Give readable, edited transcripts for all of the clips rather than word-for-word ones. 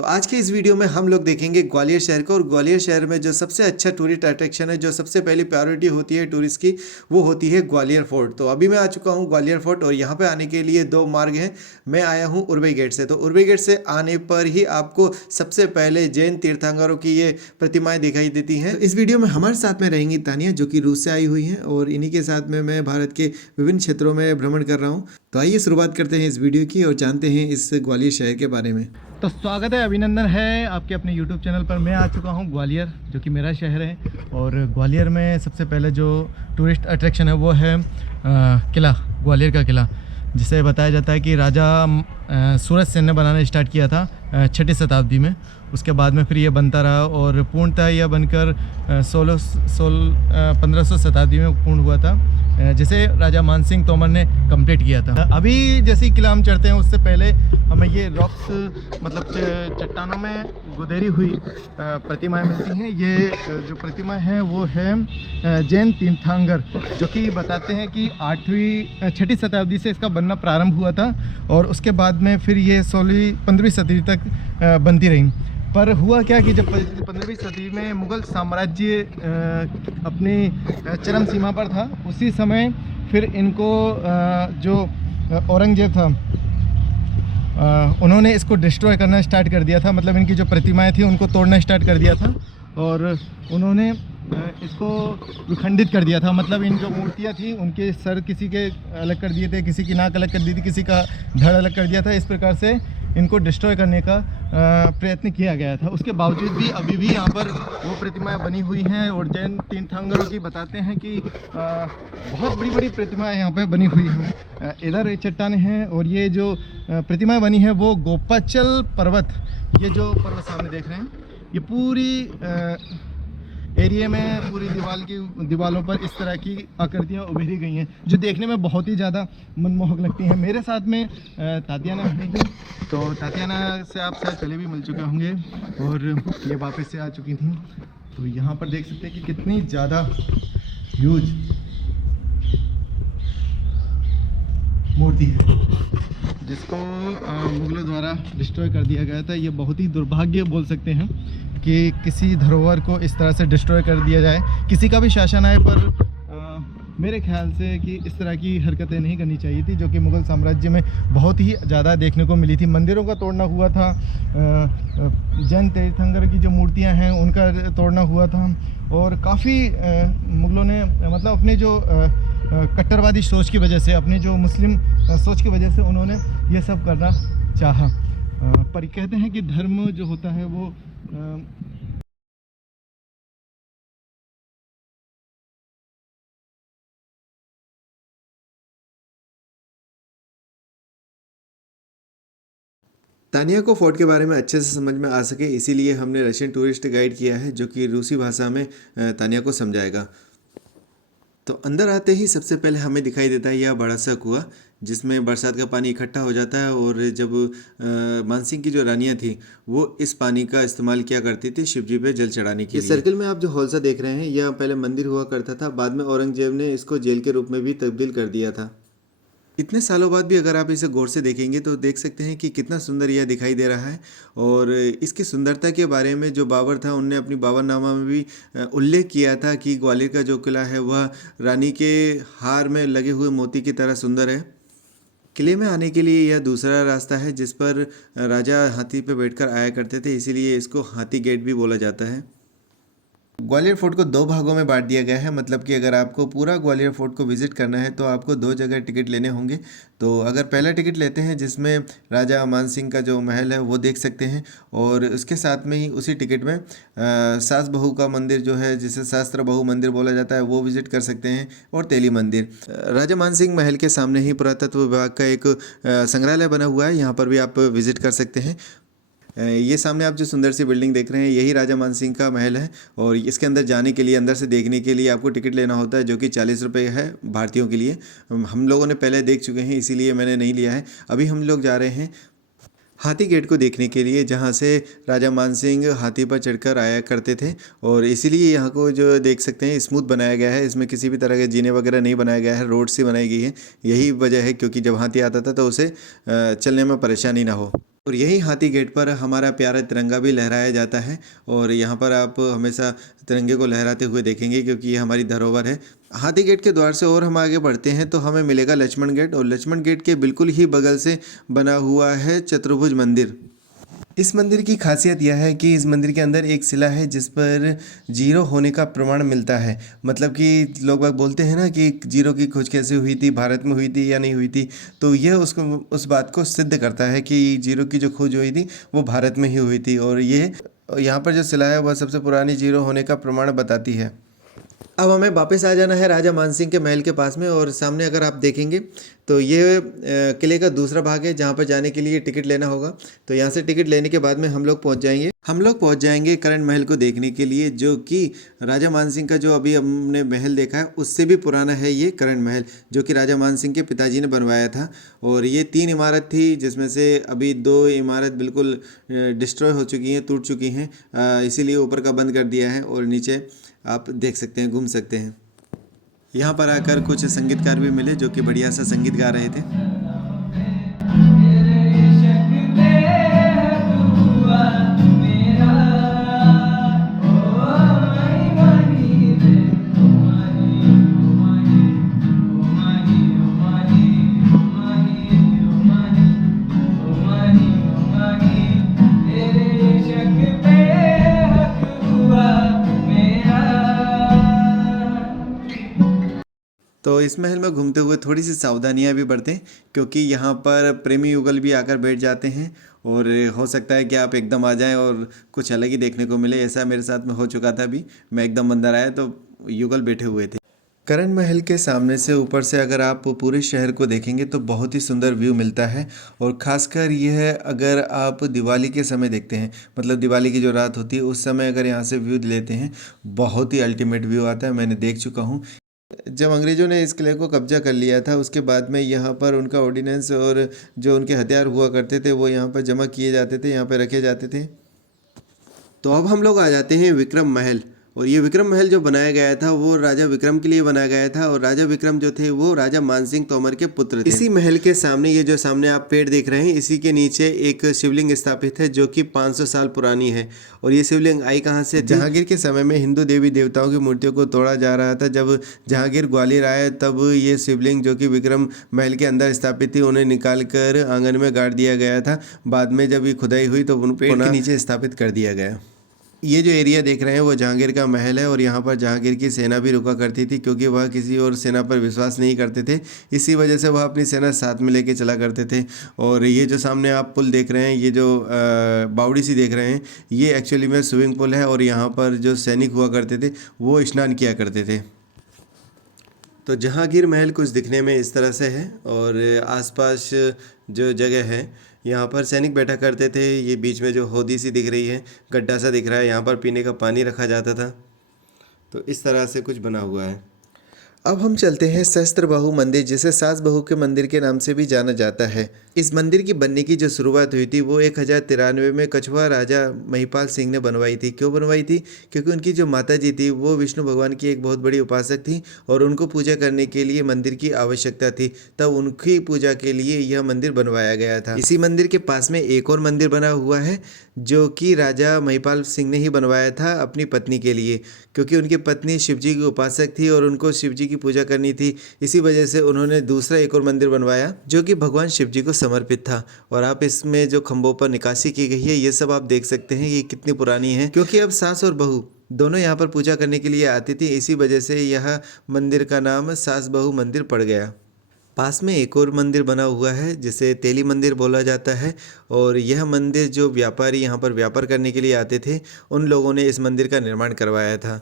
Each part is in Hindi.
तो आज के इस वीडियो में हम लोग देखेंगे ग्वालियर शहर को, और ग्वालियर शहर में जो सबसे अच्छा टूरिस्ट अट्रैक्शन है, जो सबसे पहली प्रायोरिटी होती है टूरिस्ट की, वो होती है ग्वालियर फोर्ट। तो अभी मैं आ चुका हूँ ग्वालियर फोर्ट, और यहाँ पे आने के लिए दो मार्ग हैं। मैं आया हूँ उर्वी गेट से। तो उर्वी गेट से आने पर ही आपको सबसे पहले जैन तीर्थंकरों की ये प्रतिमाएं दिखाई देती हैं। तो इस वीडियो में हमारे साथ में रहेंगी तानिया, जो कि रूस से आई हुई हैं, और इन्हीं के साथ में मैं भारत के विभिन्न क्षेत्रों में भ्रमण कर रहा हूँ। तो आइए शुरुआत करते हैं इस वीडियो की और जानते हैं इस ग्वालियर शहर के बारे में। तो स्वागत है, अभिनंदन है आपके अपने YouTube चैनल पर। मैं आ चुका हूँ ग्वालियर, जो कि मेरा शहर है। और ग्वालियर में सबसे पहले जो टूरिस्ट अट्रैक्शन है वो है किला, ग्वालियर का किला, जिसे बताया जाता है कि राजा सूरज सेन ने बनाना स्टार्ट किया था 6वीं शताब्दी में। उसके बाद में फिर ये बनता रहा और पूर्णतः यह बनकर 1500 शताब्दी में पूर्ण हुआ था, जिसे राजा मानसिंह तोमर ने कंप्लीट किया था। अभी जैसे ही किला हम चढ़ते हैं उससे पहले हमें ये रॉक्स मतलब चट्टानों में गुदेरी हुई प्रतिमाएं मिलती हैं। ये जो प्रतिमा है वो है जैन तीर्थंकर, जो कि बताते हैं कि 6वीं शताब्दी से इसका बनना प्रारंभ हुआ था, और उसके बाद में फिर ये 15वीं सदी तक बनती रही। पर हुआ क्या कि जब 15वीं सदी में मुग़ल साम्राज्य अपनी चरम सीमा पर था, उसी समय फिर इनको जो औरंगजेब था उन्होंने इसको डिस्ट्रॉय करना स्टार्ट कर दिया था। मतलब इनकी जो प्रतिमाएं थी उनको तोड़ना स्टार्ट कर दिया था, और उन्होंने इसको विखंडित कर दिया था। मतलब इन जो मूर्तियां थी उनके सर किसी के अलग कर दिए थे, किसी की नाक अलग कर दी थी, किसी का धड़ अलग कर दिया था। इस प्रकार से इनको डिस्ट्रॉय करने का प्रयत्न किया गया था। उसके बावजूद भी अभी भी यहाँ पर वो प्रतिमाएं बनी हुई हैं, और जैन तीर्थंकरों की बताते हैं कि बहुत बड़ी बड़ी प्रतिमाएं यहाँ पे बनी हुई हैं। इधर चट्टानें हैं, और ये जो प्रतिमाएं बनी हैं वो गोपाचल पर्वत, ये जो पर्वत सामने देख रहे हैं, ये पूरी एरिया में पूरी दीवालों पर इस तरह की आकृतियाँ उभरी गई हैं, जो देखने में बहुत ही ज़्यादा मनमोहक लगती हैं। मेरे साथ में तातियाना है, तो तातियाना से आप शायद पहले भी मिल चुके होंगे, और ये वापस से आ चुकी थी। तो यहाँ पर देख सकते हैं कि कितनी ज़्यादा ह्यूज मूर्ति है, जिसको मुगलों द्वारा डिस्ट्रॉय कर दिया गया था। ये बहुत ही दुर्भाग्य बोल सकते हैं कि किसी धरोहर को इस तरह से डिस्ट्रॉय कर दिया जाए। किसी का भी शासन आए, पर मेरे ख्याल से कि इस तरह की हरकतें नहीं करनी चाहिए थी, जो कि मुग़ल साम्राज्य में बहुत ही ज़्यादा देखने को मिली थी। मंदिरों का तोड़ना हुआ था, जैन तीर्थंकर की जो मूर्तियां हैं उनका तोड़ना हुआ था, और काफ़ी मुग़लों ने मतलब अपने जो कट्टरवादी सोच की वजह से, अपनी जो मुस्लिम सोच की वजह से उन्होंने ये सब करना चाहा। पर कहते हैं कि धर्म जो होता है वो तानिया को फोर्ट के बारे में अच्छे से समझ में आ सके, इसीलिए हमने रशियन टूरिस्ट गाइड किया है, जो कि रूसी भाषा में तानिया को समझाएगा। तो अंदर आते ही सबसे पहले हमें दिखाई देता है यह बड़ा सा कुआं, जिसमें बरसात का पानी इकट्ठा हो जाता है, और जब मानसिंह की जो रानियां थी वो इस पानी का इस्तेमाल किया करती थी शिवजी पे जल चढ़ाने के लिए। सर्किल में आप जो हॉल सा देख रहे हैं, यह पहले मंदिर हुआ करता था, बाद में औरंगजेब ने इसको जेल के रूप में भी तब्दील कर दिया था। इतने सालों बाद भी अगर आप इसे गौर से देखेंगे तो देख सकते हैं कि कितना सुंदर यह दिखाई दे रहा है। और इसकी सुंदरता के बारे में जो बाबर था उनने अपनी बाबरनामा में भी उल्लेख किया था कि ग्वालियर का जो किला है वह रानी के हार में लगे हुए मोती की तरह सुंदर है। किले में आने के लिए यह दूसरा रास्ता है, जिस पर राजा हाथी पर बैठकर आया करते थे, इसीलिए इसको हाथी गेट भी बोला जाता है। ग्वालियर फोर्ट को दो भागों में बांट दिया गया है। मतलब कि अगर आपको पूरा ग्वालियर फोर्ट को विजिट करना है तो आपको दो जगह टिकट लेने होंगे। तो अगर पहला टिकट लेते हैं, जिसमें राजा मान सिंह का जो महल है वो देख सकते हैं, और उसके साथ में ही उसी टिकट में सास बहू का मंदिर जो है, जिसे शास्त्र बहू मंदिर बोला जाता है, वो विजिट कर सकते हैं, और तेली मंदिर। राजा मान सिंह महल के सामने ही पुरातत्व विभाग का एक संग्रहालय बना हुआ है, यहाँ पर भी आप विजिट कर सकते हैं। ये सामने आप जो सुंदर सी बिल्डिंग देख रहे हैं, यही राजा मान सिंह का महल है, और इसके अंदर जाने के लिए, अंदर से देखने के लिए आपको टिकट लेना होता है, जो कि 40 रुपये है भारतीयों के लिए। हम लोगों ने पहले देख चुके हैं, इसीलिए मैंने नहीं लिया है। अभी हम लोग जा रहे हैं हाथी गेट को देखने के लिए, जहाँ से राजा मान सिंह हाथी पर चढ़कर आया करते थे, और इसीलिए यहाँ को जो देख सकते हैं स्मूथ बनाया गया है। इसमें किसी भी तरह के जीने वगैरह नहीं बनाया गया है, रोड सी बनाई गई है। यही वजह है क्योंकि जब हाथी आता था तो उसे चलने में परेशानी ना हो। और यही हाथी गेट पर हमारा प्यारा तिरंगा भी लहराया जाता है और यहाँ पर आप हमेशा तिरंगे को लहराते हुए देखेंगे क्योंकि ये हमारी धरोहर है। हाथी गेट के द्वार से और हम आगे बढ़ते हैं तो हमें मिलेगा लक्ष्मण गेट, और लक्ष्मण गेट के बिल्कुल ही बगल से बना हुआ है चतुर्भुज मंदिर। इस मंदिर की खासियत यह है कि इस मंदिर के अंदर एक शिला है जिस पर जीरो होने का प्रमाण मिलता है। मतलब कि लोग बाग बोलते हैं ना कि जीरो की खोज कैसे हुई थी, भारत में हुई थी या नहीं हुई थी, तो यह उसको उस बात को सिद्ध करता है कि जीरो की जो खोज हुई थी वो भारत में ही हुई थी। और ये यहाँ पर जो शिला है वह सबसे पुरानी जीरो होने का प्रमाण बताती है। अब हमें वापस आ जाना है राजा मानसिंह के महल के पास में, और सामने अगर आप देखेंगे तो ये किले का दूसरा भाग है जहाँ पर जाने के लिए टिकट लेना होगा। तो यहाँ से टिकट लेने के बाद में हम लोग पहुँच जाएंगे करण महल को देखने के लिए, जो कि राजा मानसिंह का जो अभी हमने महल देखा है उससे भी पुराना है ये करण महल, जो कि राजा मानसिंह के पिताजी ने बनवाया था। और ये 3 इमारत थी जिसमें से अभी 2 इमारत बिल्कुल डिस्ट्रॉय हो चुकी हैं, टूट चुकी हैं, इसीलिए ऊपर का बंद कर दिया है और नीचे आप देख सकते हैं, घूम सकते हैं। यहाँ पर आकर कुछ संगीतकार भी मिले जो कि बढ़िया सा संगीत गा रहे थे। तो इस महल में घूमते हुए थोड़ी सी सावधानियां भी बरतें क्योंकि यहाँ पर प्रेमी युगल भी आकर बैठ जाते हैं और हो सकता है कि आप एकदम आ जाएं और कुछ अलग ही देखने को मिले। ऐसा मेरे साथ में हो चुका था। अभी मैं एकदम अंदर आया तो युगल बैठे हुए थे। करण महल के सामने से ऊपर से अगर आप पूरे शहर को देखेंगे तो बहुत ही सुंदर व्यू मिलता है, और ख़ासकर यह अगर आप दिवाली के समय देखते हैं, मतलब दिवाली की जो रात होती है उस समय अगर यहाँ से व्यू लेते हैं, बहुत ही अल्टीमेट व्यू आता है। मैंने देख चुका हूँ। जब अंग्रेज़ों ने इस किले को कब्जा कर लिया था उसके बाद में यहाँ पर उनका ऑर्डिनेंस और जो उनके हथियार हुआ करते थे वो यहाँ पर जमा किए जाते थे, यहाँ पर रखे जाते थे। तो अब हम लोग आ जाते हैं विक्रम महल, और ये विक्रम महल जो बनाया गया था वो राजा विक्रम के लिए बनाया गया था, और राजा विक्रम जो थे वो राजा मानसिंह तोमर के पुत्र थे। इसी महल के सामने ये जो सामने आप पेड़ देख रहे हैं इसी के नीचे एक शिवलिंग स्थापित है जो कि 500 साल पुरानी है। और ये शिवलिंग आई कहाँ से? जहांगीर के समय में हिंदू देवी देवताओं की मूर्तियों को तोड़ा जा रहा था। जब जहांगीर ग्वालियर आए तब ये शिवलिंग जो कि विक्रम महल के अंदर स्थापित थी उन्हें निकाल कर आंगन में गाड़ दिया गया था। बाद में जब ये खुदाई हुई तो उन पेड़ के नीचे स्थापित कर दिया गया। ये जो एरिया देख रहे हैं वो जहांगीर का महल है, और यहाँ पर जहांगीर की सेना भी रुका करती थी क्योंकि वह किसी और सेना पर विश्वास नहीं करते थे। इसी वजह से वह अपनी सेना साथ में लेके चला करते थे। और ये जो सामने आप पुल देख रहे हैं, ये जो बावड़ी सी देख रहे हैं, ये एक्चुअली में स्विमिंग पूल है, और यहाँ पर जो सैनिक हुआ करते थे वो स्नान किया करते थे। तो जहांगीर महल कुछ दिखने में इस तरह से है, और आसपास जो जगह है यहाँ पर सैनिक बैठा करते थे। ये बीच में जो हौदी सी दिख रही है, गड्ढा सा दिख रहा है, यहाँ पर पीने का पानी रखा जाता था। तो इस तरह से कुछ बना हुआ है। अब हम चलते हैं सहस्त्रबाहु मंदिर, जिसे सास बहू के मंदिर के नाम से भी जाना जाता है। इस मंदिर की बनने की जो शुरुआत हुई थी वो 1093 में कछवा राजा महिपाल सिंह ने बनवाई थी। क्यों बनवाई थी? क्योंकि उनकी जो माता जी थी वो विष्णु भगवान की एक बहुत बड़ी उपासक थी और उनको पूजा करने के लिए मंदिर की आवश्यकता थी। तब उनकी पूजा के लिए यह मंदिर बनवाया गया था। इसी मंदिर के पास में एक और मंदिर बना हुआ है जो कि राजा महिपाल सिंह ने ही बनवाया था अपनी पत्नी के लिए, क्योंकि उनकी पत्नी शिवजी की उपासक थी और उनको शिवजी की पूजा करनी थी। इसी वजह से उन्होंने दूसरा एक और मंदिर बनवाया जो कि भगवान शिवजी को समर्पित था। और आप इसमें जो खंभों पर निकासी की गई है ये सब आप देख सकते हैं ये कितनी पुरानी है, क्योंकि अब सास और बहू दोनों यहाँ पर पूजा करने के लिए आती थी। इसी वजह से यह मंदिर का नाम सास बहू मंदिर पड़ गया। पास में एक और मंदिर बना हुआ है जिसे तेली मंदिर बोला जाता है, और यह मंदिर जो व्यापारी यहाँ पर व्यापार करने के लिए आते थे उन लोगों ने इस मंदिर का निर्माण करवाया था।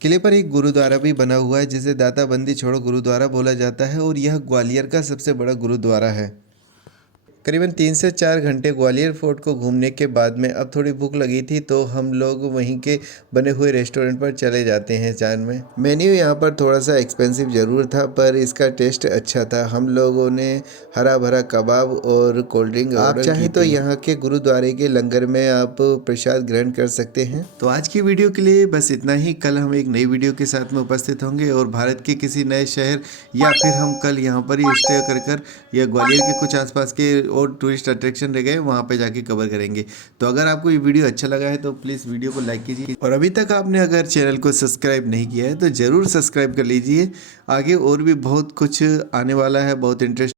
किले पर एक गुरुद्वारा भी बना हुआ है जिसे दाता बंदी छोड़ो गुरुद्वारा बोला जाता है, और यह ग्वालियर का सबसे बड़ा गुरुद्वारा है। करीबन 3 से 4 घंटे ग्वालियर फोर्ट को घूमने के बाद में अब थोड़ी भूख लगी थी तो हम लोग वहीं के बने हुए रेस्टोरेंट पर चले जाते हैं चान में। मेन्यू यहाँ पर थोड़ा सा एक्सपेंसिव ज़रूर था पर इसका टेस्ट अच्छा था। हम लोगों ने हरा भरा कबाब और कोल्ड ड्रिंक आप चाहें तो यहाँ के गुरुद्वारे के लंगर में आप प्रसाद ग्रहण कर सकते हैं। तो आज की वीडियो के लिए बस इतना ही। कल हम एक नई वीडियो के साथ में उपस्थित होंगे और भारत के किसी नए शहर या फिर हम कल यहाँ पर ही स्टे कर या ग्वालियर के कुछ आसपास के और टूरिस्ट अट्रैक्शन रह गए वहाँ पे जाके कवर करेंगे। तो अगर आपको ये वीडियो अच्छा लगा है तो प्लीज़ वीडियो को लाइक कीजिए, और अभी तक आपने अगर चैनल को सब्सक्राइब नहीं किया है तो ज़रूर सब्सक्राइब कर लीजिए। आगे और भी बहुत कुछ आने वाला है, बहुत इंटरेस्ट